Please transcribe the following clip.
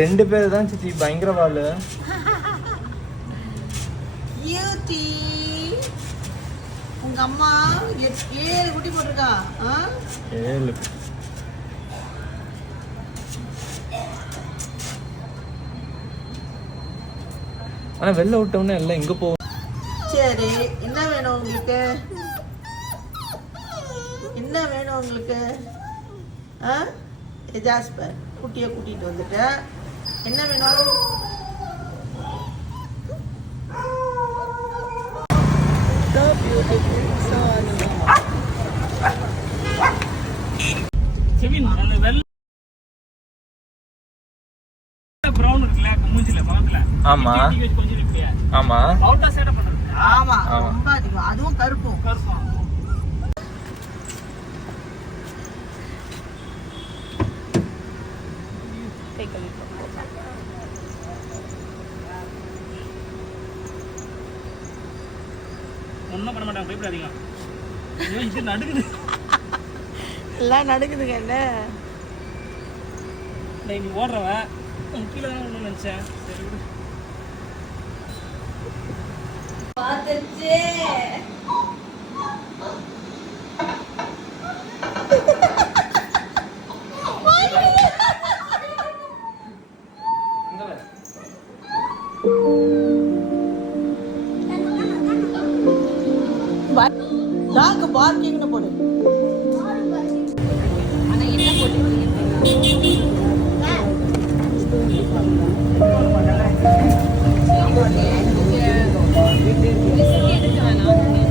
2 பேர் தான் சித்தி பயங்கரவாளு. உங்க அம்மா 7 குட்டி போட்டிருக்கா. 7. ஆனா வெளில விட்டோம்னா எல்லாம் எங்க போவோம்? சரி, என்ன வேணும் உங்களுக்கு? என்ன வேணும் உங்களுக்கு? ஜாஸ்பர் குட்டியை கூட்டிட்டு வந்துட்டேன். என்ன வேணும்? ஆமா ஆமா ஆமா ரொம்ப அதிகம். அதுவும் கருப்பும் ஒன்றும் பண்ண மாட்டாங்க, பயப்படாதீங்க. இது நடுக்குது, எல்லாம் நடுக்குதுங்க. என்ன நீ ஓடுறவன் கீழே தான் ஒன்று நினச்சேன். சரி விடு. பார்த்துச்சே. டாக் பார்க்கிங்னு போடு. ஆனா என்ன போட்டு எடுக்க வேணாம்.